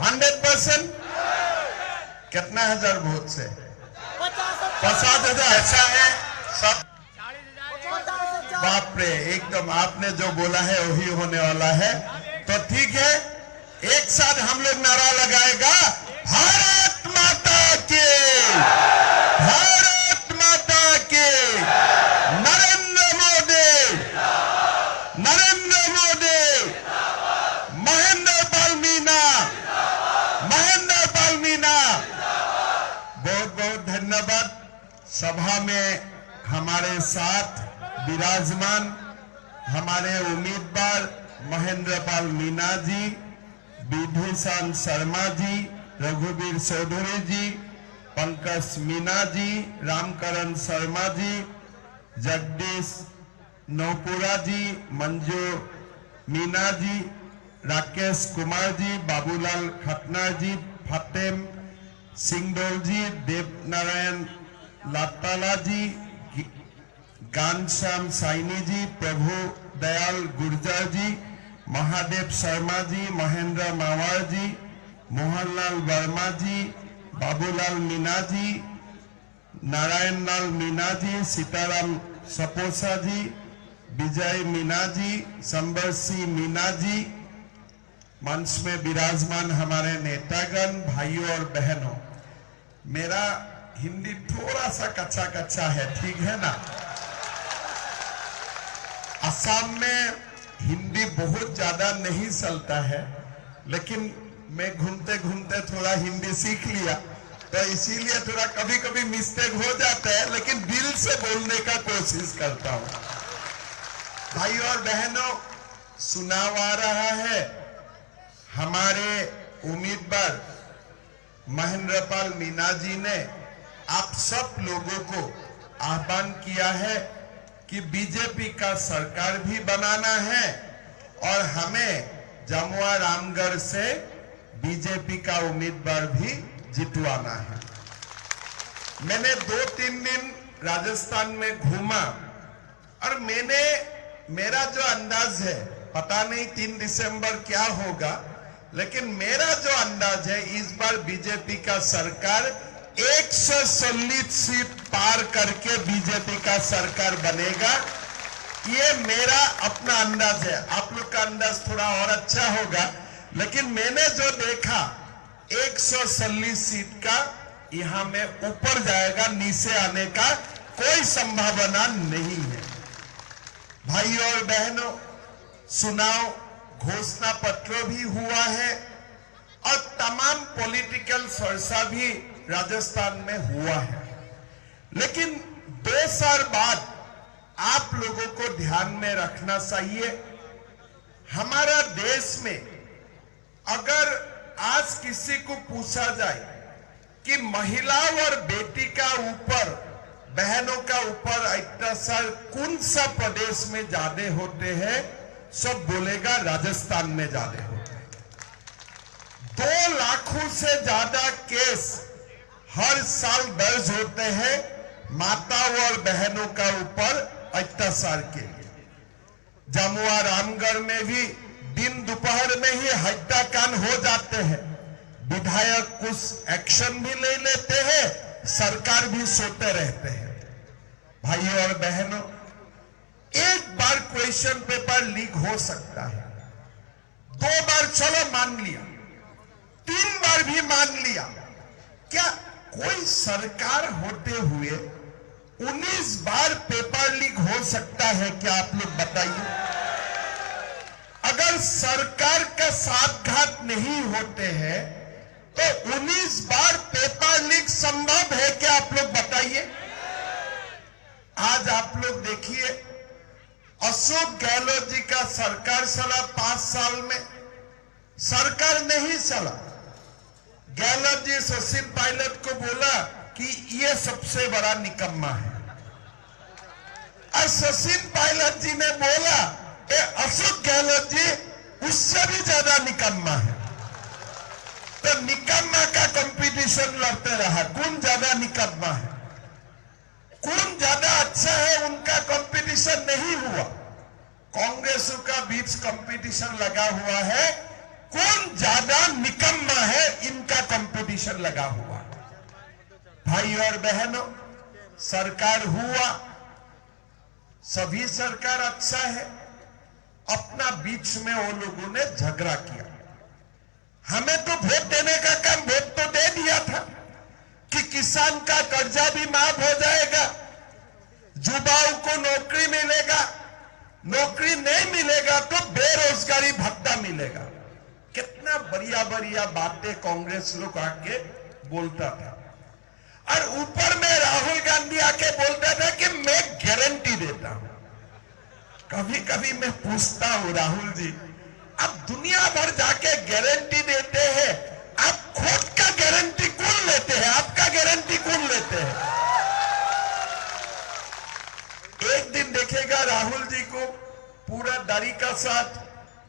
100%। कितना हजार वोट से? 50,000। ऐसा है सब? बाप रे, एकदम आपने जो बोला है वही होने वाला है। तो ठीक है, एक साथ हम लोग नारा लगाएगा, भारत माता की, भारत माता की, नरेंद्र मोदी, नरेंद्र मोदी, महेंद्र पाल मीना, महेंद्र पाल मीना। बहुत बहुत धन्यवाद। सभा में हमारे साथ विराजमान हमारे उम्मीदवार महेंद्र पाल मीना जी, विभूषण शर्मा जी, रघुवीर चौधरी जी, पंकज मीना जी, रामकरण शर्मा जी, जगदीश नौपुरा जी, मंजू मीना जी, राकेश कुमार जी, बाबूलाल खटना जी, फतेम सिंगडोल जी, देवनारायण लाताला जी, घनश्याम साइनी जी, प्रभु दयाल गुर्जर जी, महादेव शर्मा जी, महेंद्र मावार जी, मोहनलाल वर्मा जी, बाबूलाल मीना जी, नारायण लाल मीना जी, सीताराम सपोसा जी, विजय मीना जी, संबर सिंह मीना जी, मंच में विराजमान हमारे नेतागण, भाइयों और बहनों। मेरा हिंदी थोड़ा सा कच्चा कच्चा है, ठीक है ना? असम में हिंदी बहुत ज्यादा नहीं चलता है, लेकिन मैं घूमते घूमते थोड़ा हिंदी सीख लिया, तो इसीलिए थोड़ा कभी कभी मिस्टेक हो जाता है, लेकिन दिल से बोलने का कोशिश करता हूं। भाइयों और बहनों, चुनाव आ रहा है। हमारे उम्मीदवार महेंद्र पाल मीना जी ने आप सब लोगों को आह्वान किया है कि बीजेपी का सरकार भी बनाना है और हमें जमुआ रामगढ़ से बीजेपी का उम्मीदवार भी जितवाना है। मैंने 2-3 दिन राजस्थान में घूमा और मेरा जो अंदाज है, पता नहीं 3 दिसंबर क्या होगा, लेकिन मेरा जो अंदाज है, इस बार बीजेपी का सरकार 140 सीट पार करके बीजेपी का सरकार बनेगा। ये मेरा अपना अंदाज है। आप लोग का अंदाज थोड़ा और अच्छा होगा, लेकिन मैंने जो देखा 140 सीट का यहां में ऊपर जाएगा, नीचे आने का कोई संभावना नहीं है। भाइयों और बहनों, चुनाव घोषणा पत्र भी हुआ है और तमाम पॉलिटिकल चर्चा भी राजस्थान में हुआ है, लेकिन 2 साल बाद आप लोगों को ध्यान में रखना चाहिए, हमारा देश में अगर आज किसी को पूछा जाए कि महिला और बेटी का ऊपर, बहनों का ऊपर अत्याचार कौन सा प्रदेश में ज्यादा होते हैं, सब बोलेगा राजस्थान में ज्यादा होते हैं। 2 लाखों से ज्यादा केस हर साल दर्ज होते हैं माताओं और बहनों का ऊपर अत्याचार के लिए। जमुआ रामगढ़ में भी दिन दोपहर में ही हत्याकांड हो जाते हैं, विधायक कुछ एक्शन भी ले लेते हैं, सरकार भी सोते रहते हैं। भाइयों और बहनों, एक बार क्वेश्चन पेपर लीक हो सकता है, 2 बार चलो मान लिया, 3 बार भी मान लिया, क्या कोई सरकार होते हुए 19 बार पेपर लीक हो सकता है क्या? आप लोग बताइए। अगर सरकार का साठगांठ नहीं होते हैं तो 19 बार पेपर लीक संभव है क्या? आप लोग बताइए। आज आप लोग देखिए, अशोक गहलोत जी का सरकार चला 5 साल में, सरकार नहीं चला। गहलोत जी सचिन पायलट को बोला कि ये सबसे बड़ा निकम्मा है, और सचिन पायलट जी ने बोला अशोक गहलोत जी उससे भी ज्यादा निकम्मा है। तो निकम्मा का कंपटीशन लड़ते रहा, कौन ज्यादा निकम्मा है, कौन ज्यादा अच्छा है, उनका कंपटीशन नहीं हुआ। कांग्रेस का बीच कंपटीशन लगा हुआ है, कौन ज्यादा निकम्मा है कंपटीशन लगा हुआ। भाई और बहनों, सरकार हुआ, सभी सरकार अच्छा है, अपना बीच में वो लोगों ने झगड़ा किया। हमें तो वोट देने का काम वोट तो दे दिया था कि किसान का कर्जा भी माफ हो जाएगा, युवाओं को नौकरी मिलेगा, नौकरी नहीं मिलेगा तो बेरोजगारी भत्ता मिलेगा। कितना बढ़िया बढ़िया बातें कांग्रेस लोग आके बोलता था। और ऊपर में राहुल गांधी आके बोलता था कि मैं गारंटी देता हूं। कभी कभी मैं पूछता हूं, राहुल जी आप दुनिया भर जाके गारंटी देते हैं, आप खुद का गारंटी कौन लेते हैं? आपका गारंटी कौन लेते हैं? एक दिन देखेगा राहुल जी को पूरा दाढ़ी का साथ,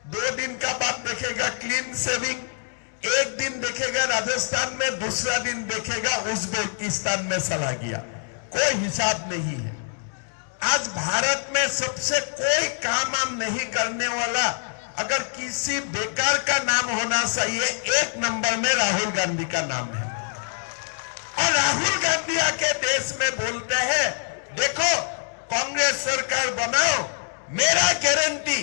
2 दिन का बाद देखेगा क्लीन शेविंग, एक दिन देखेगा राजस्थान में, दूसरा दिन देखेगा उज्बेकिस्तान में चला गया। कोई हिसाब नहीं है। आज भारत में सबसे कोई काम आम नहीं करने वाला अगर किसी बेकार का नाम होना चाहिए, 1 नंबर में राहुल गांधी का नाम है। और राहुल गांधी आके देश में बोलते हैं देखो कांग्रेस सरकार बनाओ, मेरा गारंटी,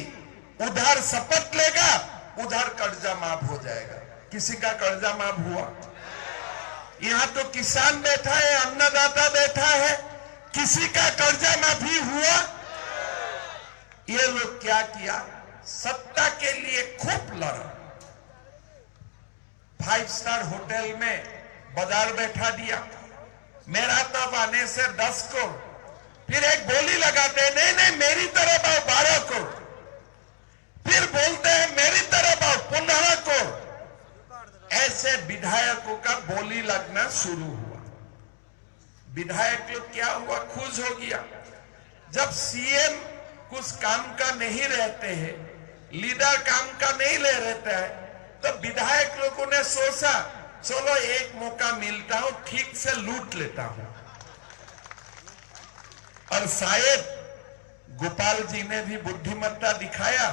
उधर शपथ लेगा, उधर कर्जा माफ हो जाएगा। किसी का कर्जा माफ हुआ? यहां तो किसान बैठा है, अन्नदाता बैठा है, किसी का कर्जा माफी हुआ? ये लोग क्या किया? सत्ता के लिए खूब लड़ा। 5 स्टार होटल में बाजार बैठा दिया, मेरा तब आने से 10 करोड़, फिर एक बोली लगाते हैं नहीं नहीं मेरी तरफ आओ 12 करोड़, फिर बोलते हैं मेरी तरफ आओ 15 करोड़। ऐसे विधायकों का बोली लगना शुरू हुआ। विधायक लोग क्या हुआ? खुश हो गया। जब सीएम कुछ काम का नहीं रहते हैं, लीडर काम का नहीं ले रहता है, तो विधायक लोगों ने सोचा चलो एक मौका मिलता हूं, ठीक से लूट लेता हूं। और शायद गोपाल जी ने भी बुद्धिमत्ता दिखाया,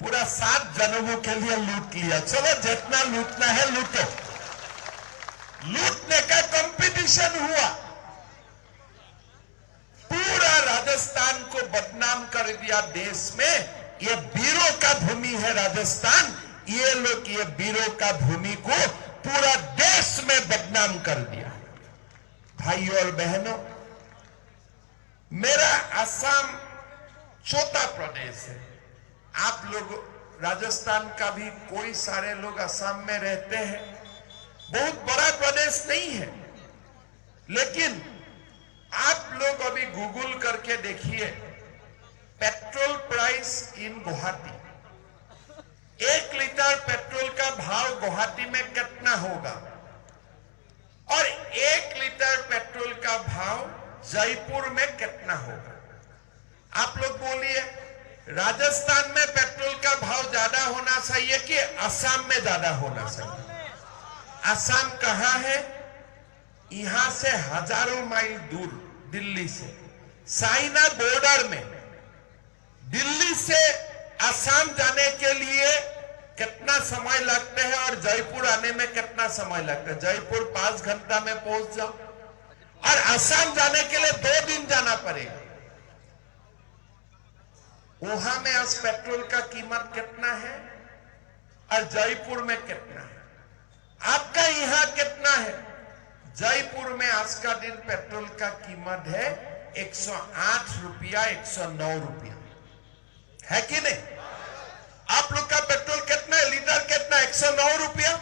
पूरा 7 जन्मों के लिए लूट लिया। चलो जितना लूटना है लूटो। लूटने का कंपटीशन हुआ, पूरा राजस्थान को बदनाम कर दिया देश में। ये वीरों का भूमि है राजस्थान, ये लोग ये वीरों का भूमि को पूरा देश में बदनाम कर दिया। भाई और बहनों, मेरा असम छोटा प्रदेश है। आप लोग राजस्थान का भी कोई सारे लोग असम में रहते हैं, बहुत बड़ा प्रदेश नहीं है, लेकिन आप लोग अभी गूगल करके देखिए petrol price in Guwahati. 1 litre petrol का भाव गुवाहाटी में कितना होगा और 1 लीटर पेट्रोल का भाव जयपुर में कितना होगा? आप लोग बोलिए, राजस्थान में पेट्रोल का भाव ज्यादा होना चाहिए कि असम में ज्यादा होना चाहिए? असम कहां है? यहां से हजारों माइल दूर, दिल्ली से, चाइना बॉर्डर में। दिल्ली से असम जाने के लिए कितना समय लगता है और जयपुर आने में कितना समय लगता है? जयपुर 5 घंटा में पहुंच जाओ और असम जाने के लिए 2 दिन जाना पड़ेगा। वहां में आज पेट्रोल का कीमत कितना है और जयपुर में कितना है? आपका यहां कितना है? जयपुर में आज का दिन पेट्रोल का कीमत है 108 रुपया, 109 रुपया, है कि नहीं? आप लोग का पेट्रोल कितना है? लीटर कितना? 109 रुपया।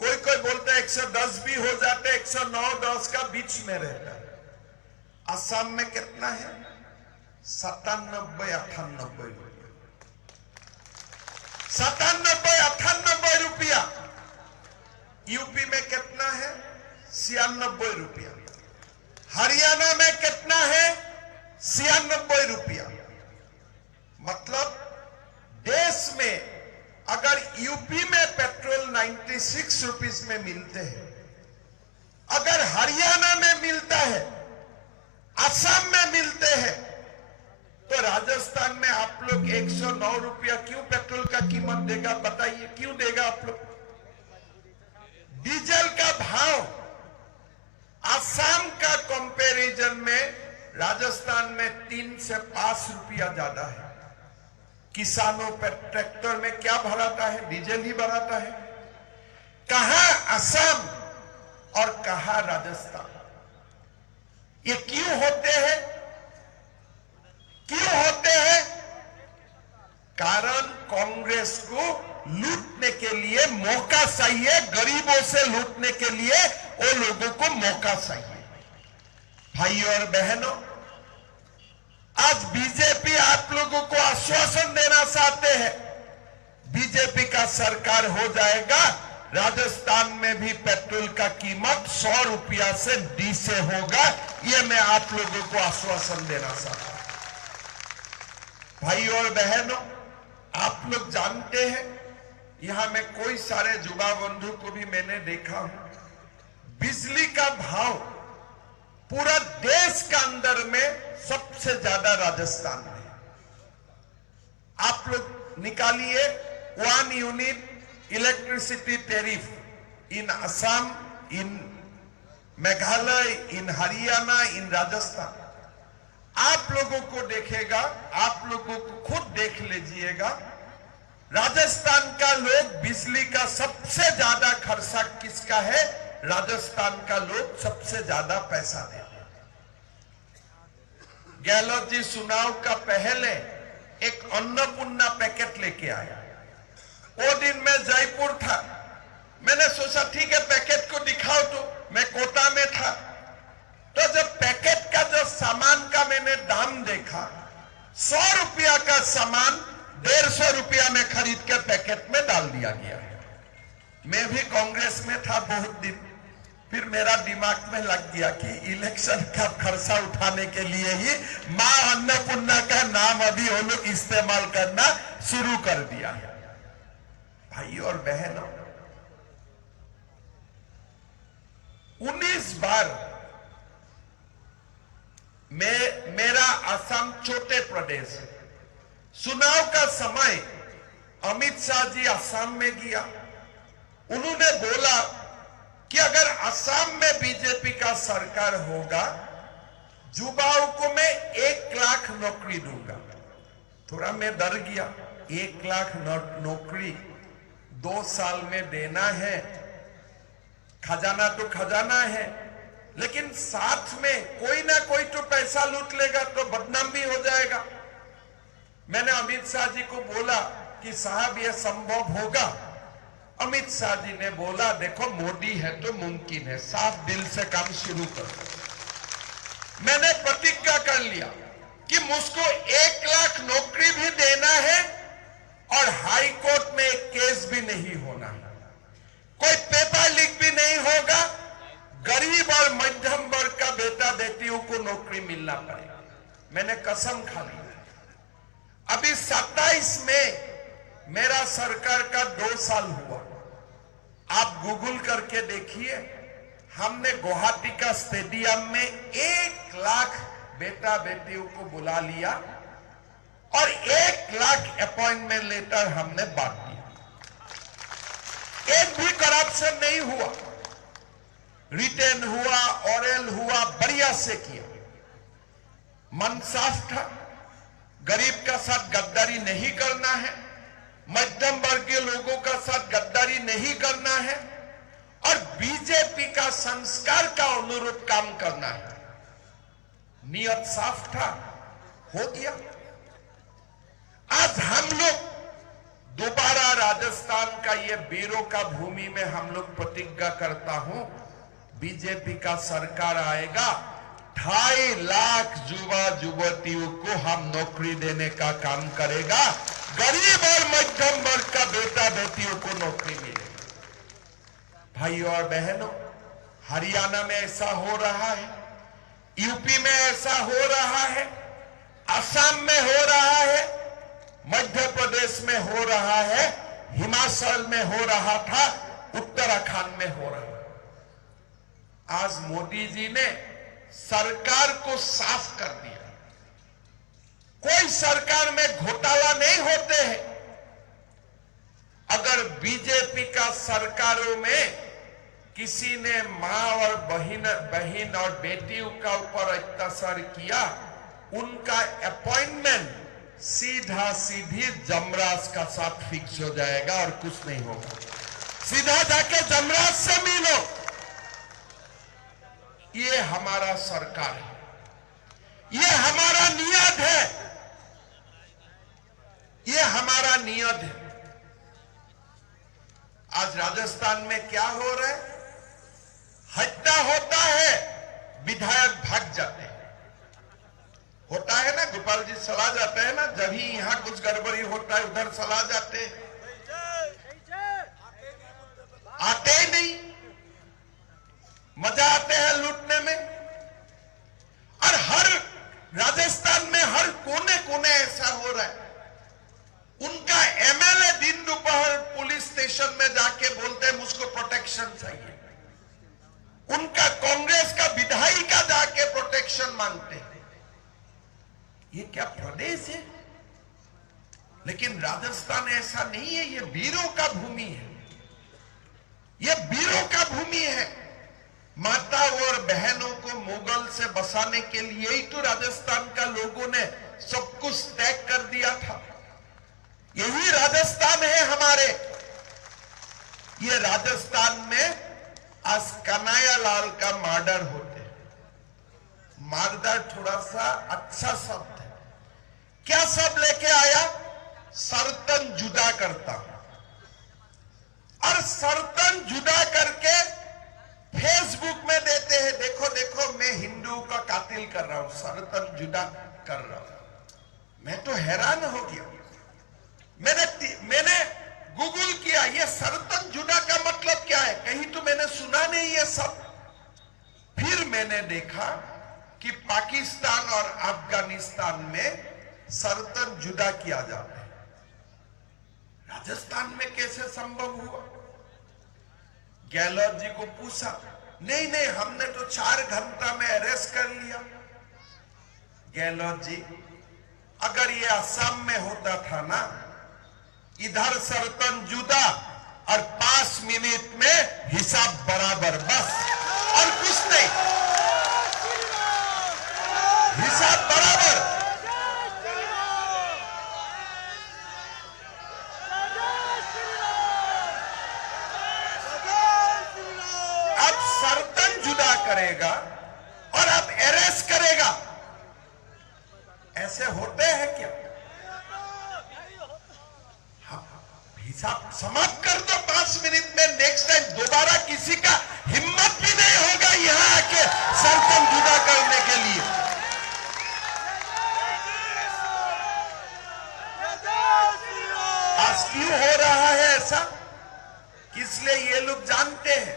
कोई कोई बोलता है 110 भी हो जाते, 109-10 का बीच में रहता है। असम में कितना है? 97-98 रुपया, 97-98 रुपया। यूपी में कितना है? 96 रुपया। हरियाणा में कितना है? 96 रुपया। मतलब देश में अगर यूपी में पेट्रोल 96 रुपीस में मिलते हैं, अगर हरियाणा में मिलता है, असम में मिलते हैं, तो राजस्थान में आप लोग 109 रुपया क्यों पेट्रोल का कीमत देगा? बताइए क्यों देगा आप लोग? राजस्थान में 3 से 5 रुपया ज्यादा है। किसानों पर ट्रैक्टर में क्या भराता है? डीजल ही भराता है। कहां असम और कहां राजस्थान? ये क्यों होते हैं? क्यों होते हैं? कारण कांग्रेस को लूटने के लिए मौका चाहिए, गरीबों से लूटने के लिए वो लोगों को मौका चाहिए। भाइयों और बहनों, आज बीजेपी आप लोगों को आश्वासन देना चाहते हैं, बीजेपी का सरकार हो जाएगा, राजस्थान में भी पेट्रोल का कीमत 100 रुपया से नीचे होगा। ये मैं आप लोगों को आश्वासन देना चाहता हूं। भाइयों और बहनों, आप लोग जानते हैं, यहां में कोई सारे युवा बंधु को भी मैंने देखा हूं, बिजली का भाव पूरा देश का अंदर में सबसे ज्यादा राजस्थान में। आप लोग निकालिए 1 यूनिट इलेक्ट्रिसिटी टैरिफ इन असम, इन मेघालय, इन हरियाणा, इन राजस्थान। आप लोगों को देखेगा, आप लोगों को खुद देख लीजिएगा, राजस्थान का लोग बिजली का सबसे ज्यादा खर्चा किसका है? राजस्थान का लोग सबसे ज्यादा पैसा देते। गहलोत जी चुनाव का पहले एक अन्नपूर्णा पैकेट लेके आया। वो दिन मैं जयपुर था, मैंने सोचा ठीक है पैकेट को दिखाओ, तो मैं कोटा में था। तो जब पैकेट का जो सामान का मैंने दाम देखा, 100 रुपया का सामान 150 रुपया में खरीद के पैकेट में डाल दिया गया है। मैं भी कांग्रेस में था बहुत दिन, फिर मेरा दिमाग में लग गया कि इलेक्शन का खर्चा उठाने के लिए ही मां अन्नपूर्णा का नाम अभी वो लोग इस्तेमाल करना शुरू कर दिया है। भाइयों और बहनों, 19 बार मेरा असम छोटे प्रदेश है। चुनाव का समय अमित शाह जी असम में गया, उन्होंने बोला कि अगर असम में बीजेपी का सरकार होगा, युवाओं को मैं 1 लाख नौकरी दूंगा। थोड़ा मैं डर गया, 1 लाख नौकरी 2 साल में देना है, खजाना तो खजाना है, लेकिन साथ में कोई ना कोई तो पैसा लूट लेगा तो बदनाम भी हो जाएगा। मैंने अमित शाह जी को बोला कि साहब ये संभव होगा? अमित शाह जी ने बोला देखो मोदी है तो मुमकिन है, साफ दिल से काम शुरू करो। मैंने प्रतिज्ञा कर लिया कि मुझको 1 लाख नौकरी भी देना है और हाई कोर्ट में एक केस भी नहीं होना है, कोई पेपर लीक भी नहीं होगा, गरीब और मध्यम वर्ग का बेटा बेटियों को नौकरी मिलना पड़ेगा। मैंने कसम खा ली। अभी 27 में मेरा सरकार का 2 साल हुआ। आप गूगल करके देखिए, हमने गुवाहाटी का स्टेडियम में 1 लाख बेटा बेटियों को बुला लिया और 1 लाख अपॉइंटमेंट लेटर हमने बांट दिया। एक भी करप्शन नहीं हुआ, रिटेन हुआ, ओरल हुआ, बढ़िया से किया। मन साफ था, गरीब का साथ गद्दारी नहीं करना है, मध्यम वर्गीय लोगों का साथ गद्दारी नहीं करना है और बीजेपी का संस्कार का अनुरूप काम करना है। नियत साफ था, हो गया। आज हम लोग दोबारा राजस्थान का ये वीरों का भूमि में हम लोग प्रतिज्ञा करता हूं, बीजेपी का सरकार आएगा, 2.5 लाख युवा युवतियों को हम नौकरी देने का काम करेगा, गरीब और मध्यम वर्ग का बेटा बेटियों को नौकरी मिलेगी। भाइयों और बहनों, हरियाणा में ऐसा हो रहा है, यूपी में ऐसा हो रहा है, असम में हो रहा है, मध्य प्रदेश में हो रहा है, हिमाचल में हो रहा था, उत्तराखंड में हो रहा है। आज मोदी जी ने सरकार को साफ कर दिया। कोई सरकार में घोटाला नहीं होते हैं। अगर बीजेपी का सरकारों में किसी ने माँ और बहन और बेटियों का ऊपर अत्याचार किया, उनका अपॉइंटमेंट सीधा सीधी जमराज का साथ फिक्स हो जाएगा और कुछ नहीं होगा। सीधा जाके जमराज से मिलो। ये हमारा सरकार है, ये हमारा नियत है, ये हमारा नियत है। आज राजस्थान में क्या हो रहा है? हत्या होता है, विधायक भाग जाते हैं। होता है ना, गोपाल जी सला जाते हैं ना, जब ही यहां कुछ गड़बड़ी होता है उधर सला जाते हैं, आते ही नहीं। मजा आते हैं लूटने में। और हर राजस्थान में हर कोने कोने ऐसा हो रहा है। उनका एमएलए दिन दोपहर पुलिस स्टेशन में जाके बोलते हैं मुझको प्रोटेक्शन चाहिए। उनका कांग्रेस का विधायिका जाके प्रोटेक्शन मांगते हैं। ये क्या प्रदेश है? लेकिन राजस्थान ऐसा नहीं है, ये वीरों का भूमि है, ये वीरों का भूमि है। माता और बहनों को मुगल से बसाने के लिए ही तो राजस्थान का लोगों ने सब कुछ त्याग कर दिया था। यही राजस्थान है हमारे। ये राजस्थान में आज कन्हैया लाल का मर्डर होते हैं। मर्डर थोड़ा सा अच्छा शब्द है। क्या शब्द लेके आया? सर्तन जुदा करता हूं, और सर्तन जुदा करके फेसबुक में देते हैं, देखो देखो मैं हिंदुओं का कातिल कर रहा हूं, सर्तन जुदा कर रहा हूं। मैं तो हैरान हो गया। मैंने गूगल किया, ये सर्तन जुदा का मतलब क्या है? कहीं तो मैंने सुना नहीं ये सब। फिर मैंने देखा कि पाकिस्तान और अफगानिस्तान में सर्तन जुदा किया जाता है। राजस्थान में कैसे संभव हुआ? गहलोत जी को पूछा, नहीं नहीं हमने तो 4 घंटा में अरेस्ट कर लिया। गहलोत जी, अगर ये असम में होता था ना, इधर सर्तन जुदा और 5 मिनट में हिसाब बराबर, बस और कुछ नहीं, हिसाब बराबर। अब सर्तन जुदा करेगा और अब अरेस्ट करेगा, ऐसे होते हैं क्या? हिसाब समाप्त कर दो 5 मिनट में। नेक्स्ट टाइम दोबारा किसी का हिम्मत भी नहीं होगा यहां आके सर्तन जुदा करने के लिए। आज क्यों हो रहा है ऐसा? इसलिए ये लोग जानते हैं।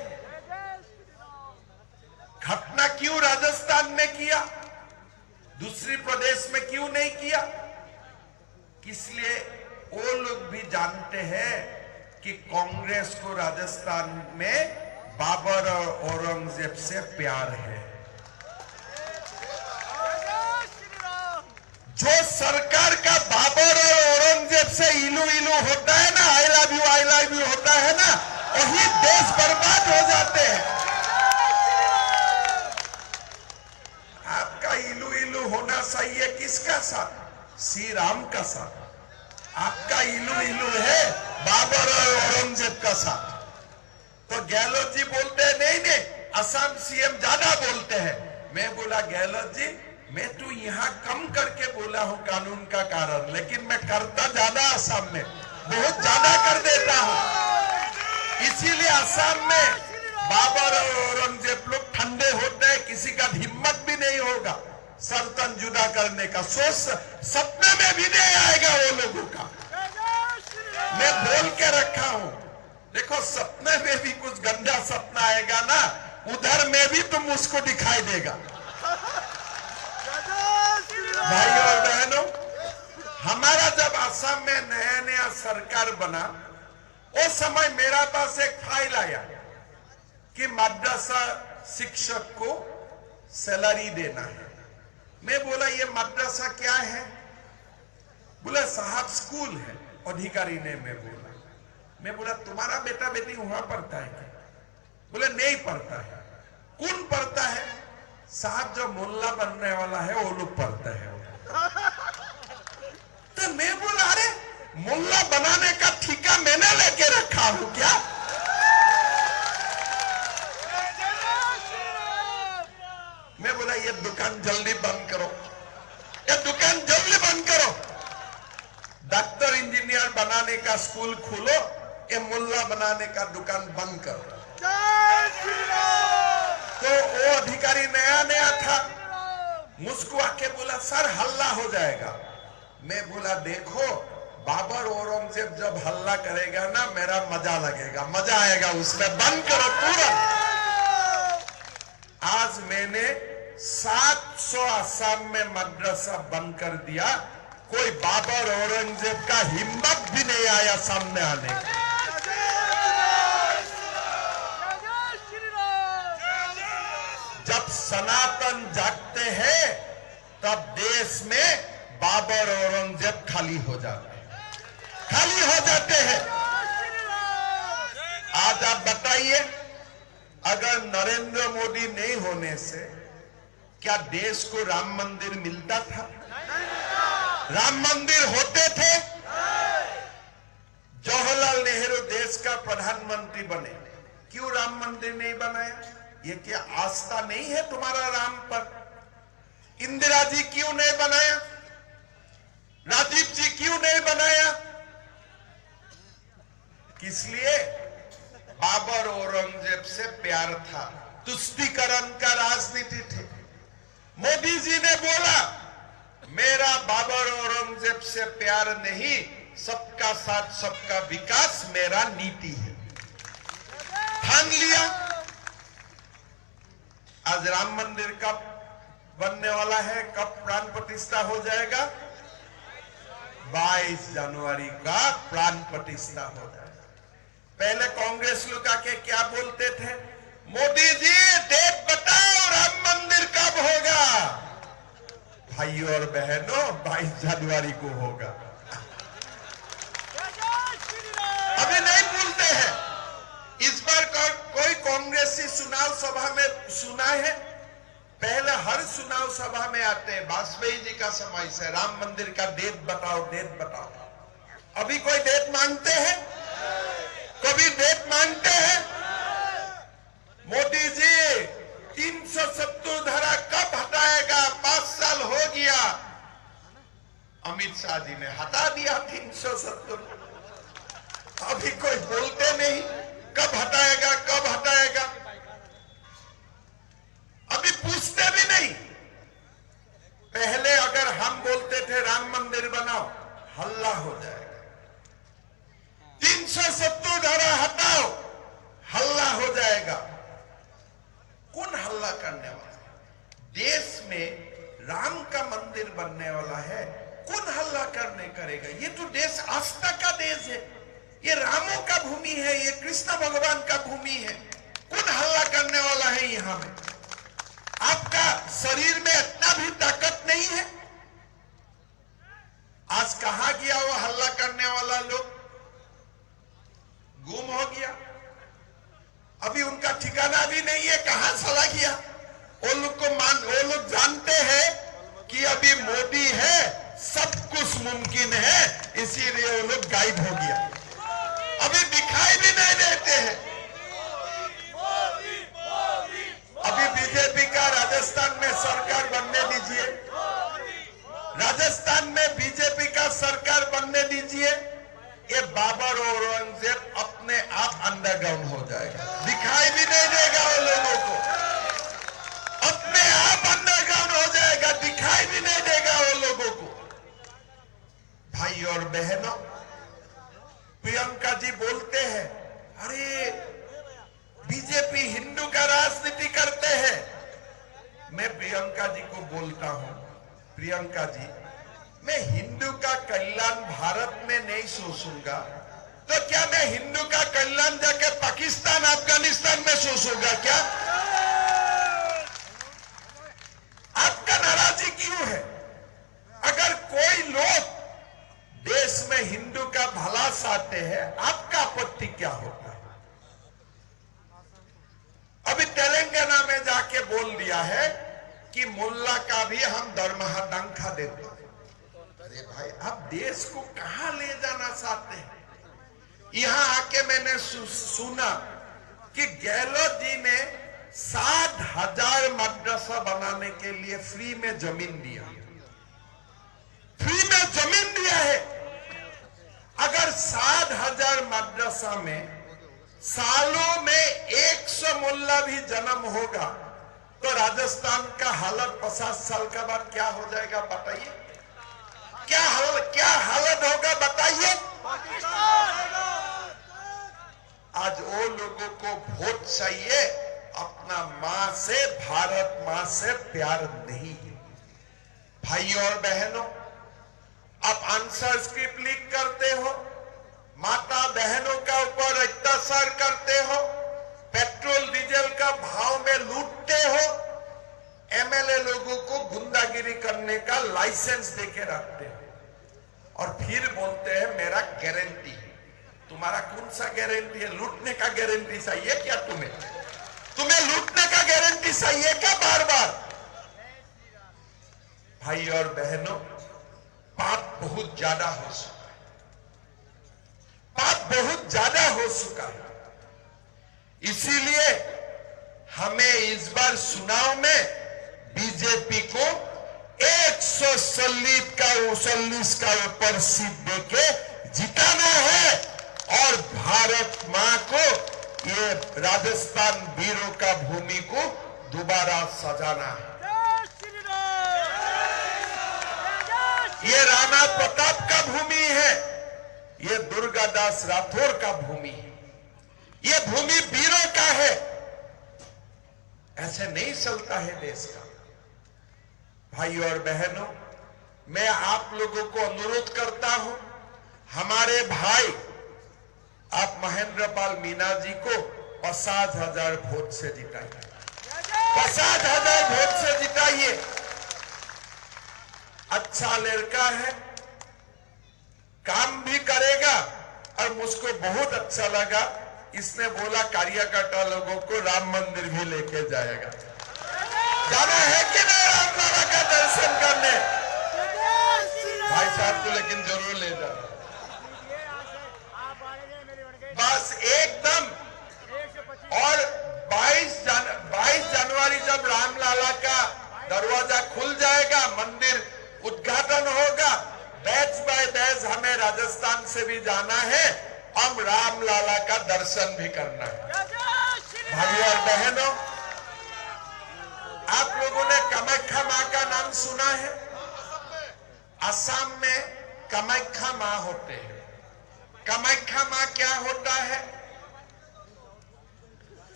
घटना क्यों राजस्थान में किया, दूसरी प्रदेश में क्यों नहीं किया? इसलिए वो लोग भी जानते हैं कि कांग्रेस को राजस्थान में बाबर और औरंगजेब से प्यार है। जो सरकार का बाबर और औरंगजेब से इलू इलू होता है ना, आई लव यू होता है ना, वही देश बर्बाद हो जाते हैं। आपका इलू इलू होना सही है किसका साथ? श्री राम का साथ। आपका इलू इलू है बाबर और औरंगजेब का साथ। तो गहलोत जी बोलते हैं नहीं नहीं, असम सीएम ज्यादा बोलते हैं। मैं बोला गहलोत जी, मैं तो यहाँ कम करके बोला हूँ कानून का कारण, लेकिन मैं करता ज्यादा असम में, बहुत ज्यादा कर देता हूँ। इसीलिए असम में बाबर और औरंगजेब लोग ठंडे होते हैं, किसी का हिम्मत भी नहीं होगा सर्तन जुदा करने का। सोच सपने में भी नहीं आएगा वो लोगों का। मैं बोल के रखा हूं, देखो सपने में भी कुछ गंदा सपना आएगा ना, उधर में भी तुम उसको दिखाई देगा। भाइयों और बहनों, हमारा जब असम में नया नया सरकार बना, उस समय मेरा पास एक फाइल आया कि मद्रासा शिक्षक को सैलरी देना है। मैं बोला ये मद्रासा क्या है? बोला साहब स्कूल है। अधिकारी ने मैं बोला तुम्हारा बेटा बेटी वहां पढ़ता है क्या? बोले नहीं पढ़ता है। कौन पढ़ता है? साहब जो मुल्ला बनने वाला है वो लोग पढ़ते हैं। तो मैं बोला अरे मुल्ला बनाने का ठेका मैंने लेके रखा हूं क्या? मैं बोला ये दुकान जल्दी बंद करो, ये दुकान जल्दी बंद करो। डॉक्टर इंजीनियर बनाने का स्कूल खोलो, ये मुल्ला बनाने का दुकान बंद करो। तो वो अधिकारी नया नया था, मुझको आके बोला सर हल्ला हो जाएगा। मैं बोला देखो बाबर औरंगजेब जब हल्ला करेगा ना मेरा मजा लगेगा, मजा आएगा उसमें, बंद करो तुरंत। आज मैंने 700 असम में मदरसा बंद कर दिया, कोई बाबर औरंगजेब का हिम्मत भी नहीं आया सामने आने का। जब सनातन जागते हैं तब देश में बाबर औरंगजेब खाली हो जाते हैं। आज आप बताइए अगर नरेंद्र मोदी नहीं होने से क्या देश को राम मंदिर मिलता था? राम मंदिर होते थे? जवाहरलाल नेहरू देश का प्रधानमंत्री बने, क्यों राम मंदिर नहीं बनाया? ये क्या आस्था नहीं है तुम्हारा राम पर? इंदिरा जी क्यों नहीं बनाया? राजीव जी क्यों नहीं बनाया? किस लिए? बाबर औरंगजेब से प्यार था, तुष्टीकरण का राजनीति थी। मोदी जी ने बोला मेरा बाबर औरंगजेब से प्यार नहीं, सबका साथ सबका विकास मेरा नीति है, ठान लिया। आज राम मंदिर कब बनने वाला है, कब प्राण प्रतिष्ठा हो जाएगा? 22 जनवरी का प्राण प्रतिष्ठा हो जाएगा। पहले कांग्रेस लोग आके क्या बोलते थे, मोदी जी डेट बताओ राम मंदिर कब होगा? भाइयों और बहनों 22 जनवरी को होगा। अभी नहीं बोलते हैं। इस बार कोई कांग्रेसी चुनाव सभा में सुना है? पहले हर चुनाव सभा में आते हैं, वाजपेयी जी का समय से राम मंदिर का डेट बताओ, डेट बताओ। अभी कोई डेट मांगते हैं? कभी डेट मांगते हैं? मोदी जी 370 धारा कब हटाएगा? 5 साल हो गया। अमित शाह जी ने हटा दिया 370। अभी कोई बोलते नहीं कब हटाएगा, कब हटाएगा। अभी पूछते भी नहीं। पहले अगर हम बोलते थे राम मंदिर बनाओ, हल्ला हो जाएगा। 370 धारा हटाओ, हल्ला हो जाएगा। कौन हल्ला करने वाला है? देश में राम का मंदिर बनने वाला है, कौन हल्ला करने करेगा? ये तो देश आस्था का देश है, ये रामों का भूमि है, ये कृष्ण भगवान का भूमि है। कौन हल्ला करने वाला है? यहां में आपका शरीर में इतना भी ताकत नहीं है? आज कहां गया वो हल्ला करने वाला लोग? गुम हो गया। अभी उनका ठिकाना भी नहीं है, कहां चला गया? वो लोग जानते हैं कि अभी मोदी है, सब कुछ मुमकिन है, इसीलिए वो लोग गायब हो गया। अभी दिखाई भी नहीं देते हैं। अभी बीजेपी का राजस्थान में सरकार बनने दीजिए, राजस्थान में बीजेपी का सरकार बनने दीजिए, ये बाबर औरंगजेब अपने आप अंडरग्राउंड हो जाएगा, दिखाई भी नहीं देगा वो लोगों को, अपने आप अंडरग्राउंड हो जाएगा, दिखाई भी नहीं देगा वो लोगों को। भाई और बहनों, प्रियंका जी बोलते हैं अरे बीजेपी हिंदू का राजनीति करते हैं। मैं प्रियंका जी को बोलता हूं, प्रियंका जी मैं हिंदू का कल्याण भारत में नहीं सोचूंगा तो क्या मैं हिंदू का कल्याण जाके पाकिस्तान अफगानिस्तान में सोचूंगा क्या? आपका नाराजगी क्यों है? अगर कोई लोग देश में हिंदू का भला चाहते हैं, आपका आपत्ति क्या होता है? गया है कि मुल्ला का भी हम दरमहा डंखा देते हैं। अरे भाई, आप देश को कहां ले जाना चाहते हैं? यहां आके मैंने सुना कि गहलोत जी ने 60,000 मदरसा बनाने के लिए फ्री में जमीन दिया, फ्री में जमीन दिया है। अगर 60,000 मदरसा में सालों में 100 मुल्ला भी जन्म होगा तो राजस्थान का हालत 50 साल के बाद क्या हो जाएगा बताइए? क्या हालत होगा बताइए? आज वो लोगों को वोट चाहिए, अपना मां से, भारत मां से प्यार नहीं है। भाइयों और बहनों, आप आंसर स्क्रिप्ट लीक करते हो, माता बहनों का ऊपर अत्याचार करते हो, पेट्रोल डीजल का भाव में लूटते हो, एमएलए लोगों को गुंडागिरी करने का लाइसेंस देके रखते हो और फिर बोलते हैं मेरा गारंटी। तुम्हारा कौन सा गारंटी है? लूटने का गारंटी चाहिए क्या तुम्हें लूटने का गारंटी चाहिए क्या बार बार? भाई और बहनों, पाप बहुत ज्यादा हो चुका है, पाप बहुत ज्यादा हो चुका है। इसीलिए हमें इस बार चुनाव में बीजेपी को 140 का ऊपर सीट देके जिताना है और भारत मां को, ये राजस्थान वीरों का भूमि को दोबारा सजाना है। ये राणा प्रताप का भूमि है, ये दुर्गादास राठौर का भूमि है, ये भूमि वीरों का है। ऐसे नहीं चलता है देश का। भाइयों और बहनों, मैं आप लोगों को अनुरोध करता हूं, हमारे भाई आप महेंद्र पाल मीणा जी को 50,000 वोट से जिताइए, 50,000 वोट से जिताइए। अच्छा लड़का है, काम भी करेगा और मुझको बहुत अच्छा लगा, इसने बोला कार्यकर्ता लोगों को राम मंदिर भी लेके जाएगा। जाना है कि नहीं रामलला का दर्शन करने? भाई साहब को लेकिन जरूर ले जाना। बस एकदम। और 22 जनवरी जब रामलला का दरवाजा खुल जाएगा, मंदिर उद्घाटन होगा, बैच बाय बैच हमें राजस्थान से भी जाना है, हम रामलला का दर्शन भी करना है। भाइयों और बहनों, आप लोगों ने कामाख्या मां का नाम सुना है? असम में कामाख्या मां होते हैं। कामाख्या मां क्या होता है?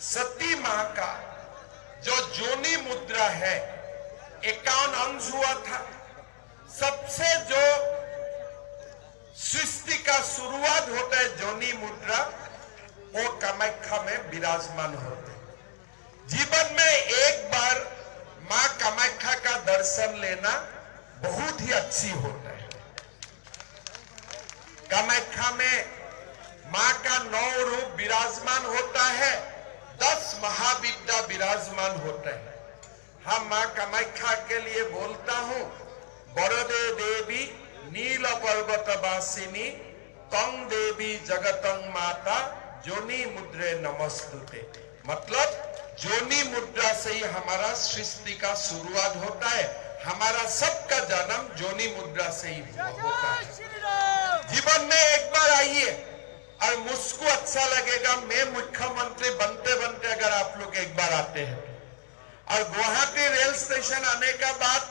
सती मां का जो जोनी मुद्रा है, 51 अंश हुआ था। सबसे जो सृष्टि का शुरुआत होता है जोनी मुद्रा, वो कामाख्या में विराजमान होते हैं। जीवन में एक बार मां कामाख्या का दर्शन लेना बहुत ही अच्छी होता है। कामाख्या में मां का 9 रूप विराजमान होता है, 10 महाविद्या विराजमान होता है। हम मां कामाख्या के लिए बोलता हूं, बरदे देवी नील पर्वत वासिनी तंग देवी जगतंग माता जोनी मुद्रे नमस्तुते। मतलब जोनी मुद्रा से ही हमारा सृष्टि का शुरुआत होता है, हमारा सबका जन्म जोनी मुद्रा से ही होता है। जीवन में एक बार आइए और मुझको अच्छा लगेगा, मैं मुख्यमंत्री बनते बनते अगर आप लोग एक बार आते हैं। और गुवाहाटी रेल स्टेशन आने का बाद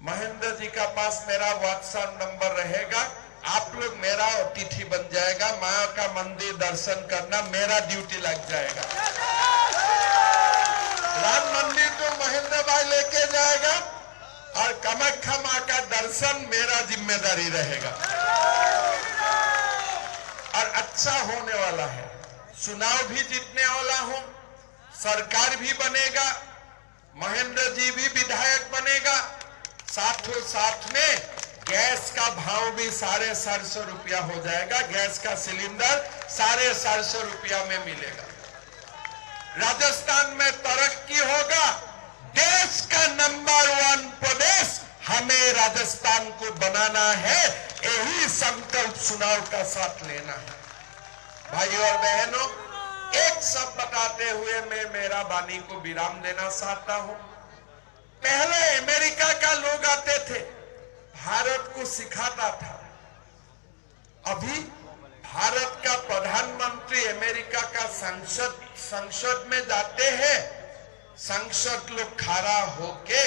महेंद्र जी का पास मेरा व्हाट्सएप नंबर रहेगा, आप लोग मेरा अतिथि बन जाएगा, मां का मंदिर दर्शन करना मेरा ड्यूटी लग जाएगा। राम मंदिर तो महेंद्र भाई लेके जाएगा और कामाख्या मां का दर्शन मेरा जिम्मेदारी रहेगा। और अच्छा होने वाला है, चुनाव भी जीतने वाला हूं, सरकार भी बनेगा, महेंद्र जी भी विधायक बनेगा, साथों साथ में गैस का भाव भी 750 रुपया हो जाएगा। गैस का सिलेंडर 750 रुपया में मिलेगा। राजस्थान में तरक्की होगा, देश का नंबर 1 प्रदेश हमें राजस्थान को बनाना है। यही संकल्प चुनाव का साथ लेना है। भाई और बहनों, एक सब बताते हुए मैं मेरा वाणी को विराम देना चाहता हूं। पहले अमेरिका का लोग आते थे, भारत को सिखाता था। अभी भारत का प्रधानमंत्री अमेरिका का संसद में जाते हैं, संसद लोग खड़ा होके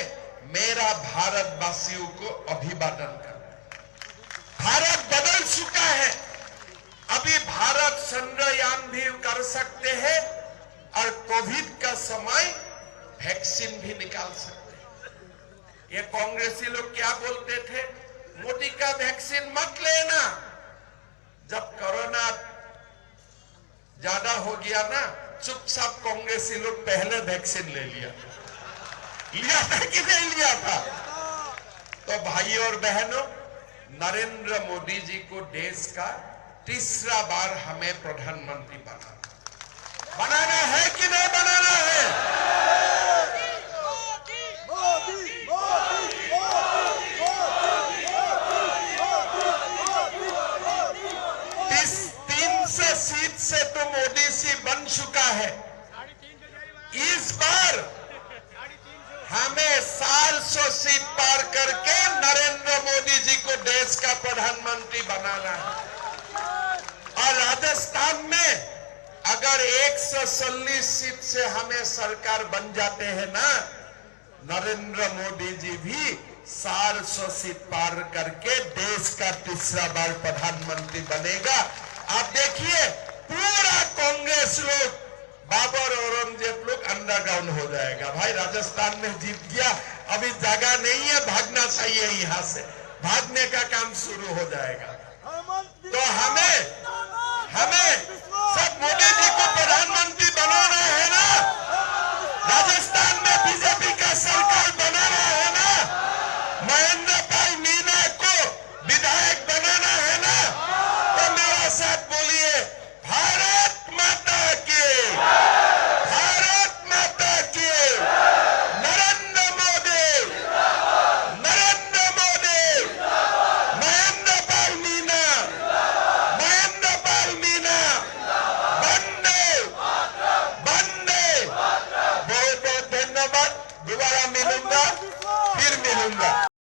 मेरा भारतवासियों को अभिवादन करते हैं। भारत बदल चुका है। अभी भारत चंद्रयान भी कर सकते हैं और कोविड का समय वैक्सीन भी निकाल सकते हैं। ये कांग्रेसी लोग क्या बोलते थे, मोदी का वैक्सीन मत लेना। जब कोरोना ज्यादा हो गया ना, चुपचाप कांग्रेसी लोग पहले वैक्सीन ले लिया था कि नहीं लिया था? तो भाई और बहनों, नरेंद्र मोदी जी को देश का तीसरा बार हमें प्रधानमंत्री बनाना है कि नहीं बनाना है? 300 सीट से तो मोदी जी बन चुका है। इस बार हमें 400 सीट पार करके नरेंद्र मोदी जी को देश का प्रधानमंत्री बनाना है। और राजस्थान में अगर 140 सीट से हमें सरकार बन जाते हैं ना, नरेंद्र मोदी जी भी 400 सीट पार करके देश का तीसरा बार प्रधानमंत्री बनेगा। आप देखिए, पूरा कांग्रेस लोग, बाबर औरंगजेब लोग अंडरग्राउंड हो जाएगा। भाई राजस्थान में जीत गया, अभी जगह नहीं है, भागना चाहिए। यहां से भागने का काम शुरू हो जाएगा। तो हमें